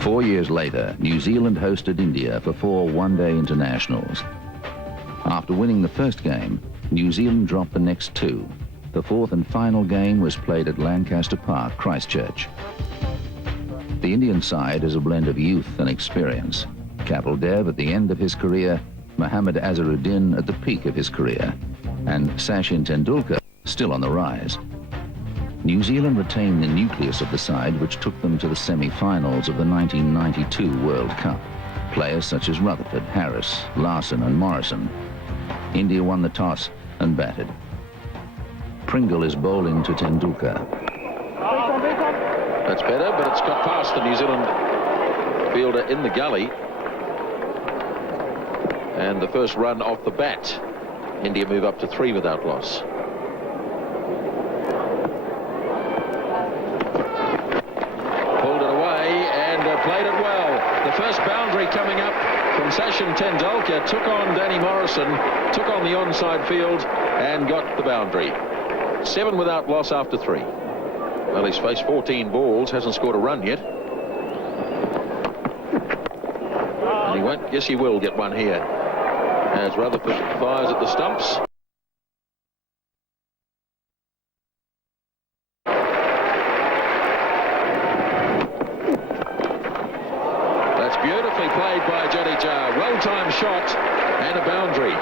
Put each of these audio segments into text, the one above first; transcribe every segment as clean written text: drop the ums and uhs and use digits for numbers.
4 years later, New Zealand hosted India for 4 one-day internationals. After winning the first game, New Zealand dropped the next 2. The 4th and final game was played at Lancaster Park, Christchurch. The Indian side is a blend of youth and experience. Kapil Dev at the end of his career, Mohammad Azharuddin at the peak of his career, and Sachin Tendulkar still on the rise. New Zealand retained the nucleus of the side which took them to the semi-finals of the 1992 World Cup. Players such as Rutherford, Harris, Larson and Morrison. India won the toss and batted. Pringle is bowling to Tendulkar. That's better, but it's got past the New Zealand fielder in the gully. And the first run off the bat. India move up to 3 without loss. Played it well. The first boundary coming up from Sachin Tendulkar took on Danny Morrison, took on the onside field and got the boundary. 7 without loss after 3. Well, he's faced 14 balls, hasn't scored a run yet. And he won't, yes he will get one here as Rutherford fires at the stumps. Beautifully played by Jadeja. Well-timed shot and a boundary.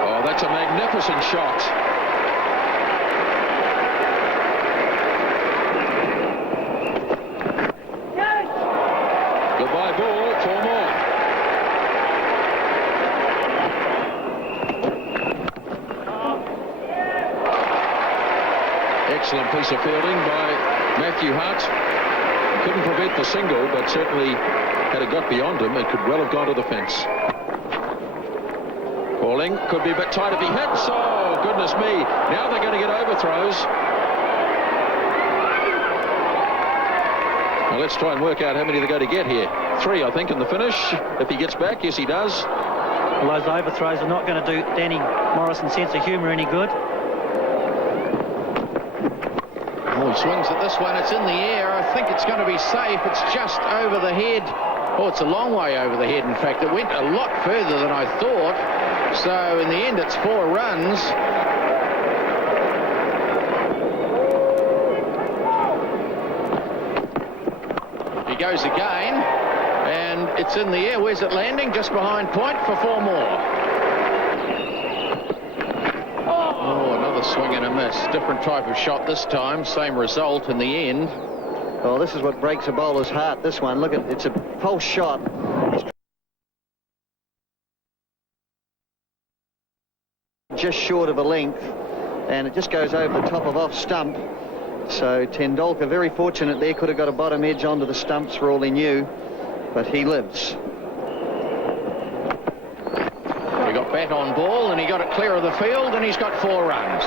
Oh, that's a magnificent shot. Goodbye ball, 4 more. Excellent piece of fielding by Matthew Hart. Couldn't prevent the single, but certainly had it got beyond him, it could well have gone to the fence. Calling, could be a bit tight if he hits. Oh, goodness me. Now they're going to get overthrows. Now let's try and work out how many they're going to get here. 3, I think, in the finish. If he gets back, yes, he does. Well, those overthrows are not going to do Danny Morrison's sense of humour any good. Oh, he swings at this one. It's in the air. I think it's going to be safe. It's just over the head. Oh, it's a long way over the head. In fact, it went a lot further than I thought. So in the end, it's 4 runs. He goes again, and it's in the air. Where's it landing? Just behind point for 4 more. Oh, another swing and a miss. Different type of shot this time. Same result in the end. Well, this is what breaks a bowler's heart, this one. Look, it's a false shot. Just short of a length, and it just goes over the top of off stump. So Tendulkar, very fortunate there, could have got a bottom edge onto the stumps for all he knew, but he lives. He got bat on ball, and he got it clear of the field, and he's got 4 runs.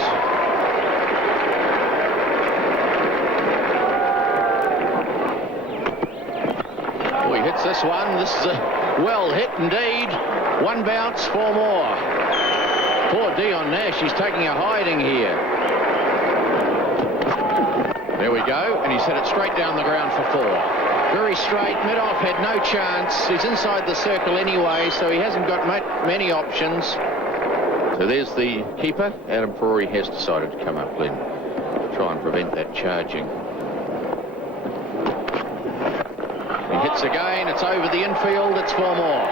Oh, he hits this one. This is a well hit indeed. 1 bounce, 4 more. Poor Dion Nash, he's taking a hiding here. There we go, and he's hit it straight down the ground for 4. Very straight, mid-off had no chance. He's inside the circle anyway, so he hasn't got many options. So there's the keeper. Adam Ferrari has decided to come up, Glenn, to try and prevent that charging. He hits again, it's over the infield, it's 4 more.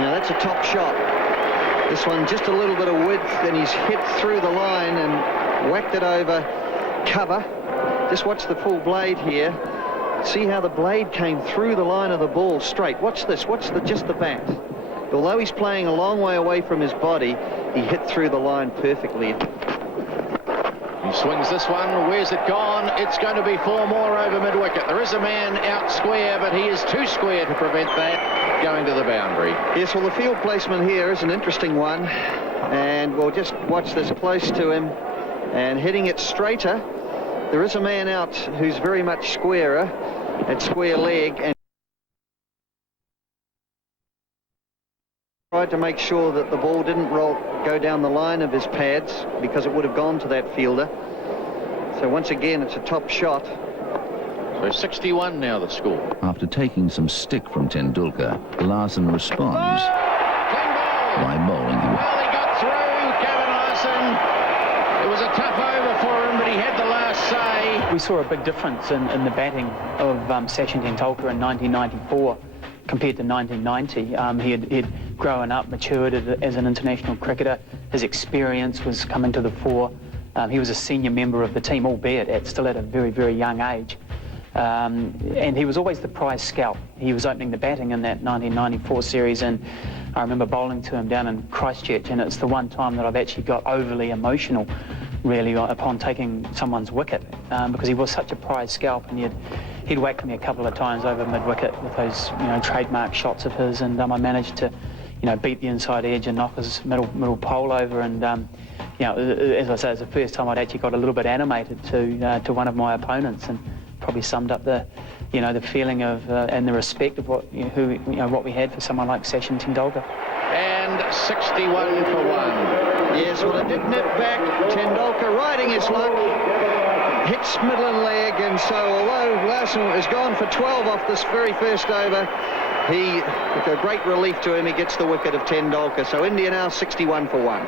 Now that's a top shot. This one just a little bit of width, and he's hit through the line and whacked it over cover. Just watch the full blade here. See how the blade came through the line of the ball straight. Watch this, watch just the bat. Although he's playing a long way away from his body, he hit through the line perfectly. He swings this one. Where's it gone? It's going to be 4 more over mid-wicket. There is a man out square, but he is too square to prevent that going to the boundary. Yes, well, the field placement here is an interesting one, and we'll just watch this close to him, and hitting it straighter. There is a man out who's very much squarer at square leg, and tried to make sure that the ball didn't go down the line of his pads, because it would have gone to that fielder. So once again, it's a top shot. So 61 now the score. After taking some stick from Tendulkar, Larson responds by bowling him. Well, he got through, Kevin Larson. It was a tough over for him, but he had the last say. We saw a big difference in the batting of Sachin Tendulkar in 1994 compared to 1990. He'd grown up, matured as an international cricketer. His experience was coming to the fore. He was a senior member of the team, albeit still at a very, very young age. And he was always the prize scalp. He was opening the batting in that 1994 series, and I remember bowling to him down in Christchurch, and it's the one time that I've actually got overly emotional, really, upon taking someone's wicket, because he was such a prize scalp, and he'd whacked me a couple of times over mid-wicket with those, trademark shots of his, and I managed to, beat the inside edge and knock his middle pole over, and as I say, it's the first time I'd actually got a little bit animated to one of my opponents, and probably summed up the feeling of and the respect of what we had for someone like Sachin Tendulkar. And 61 for 1. Yes, well, it did nip back. Tendulkar riding his luck, hits middle leg, and so although Larson has gone for 12 off this very first over, with a great relief to him, he gets the wicket of Tendulkar. So India now 61 for 1.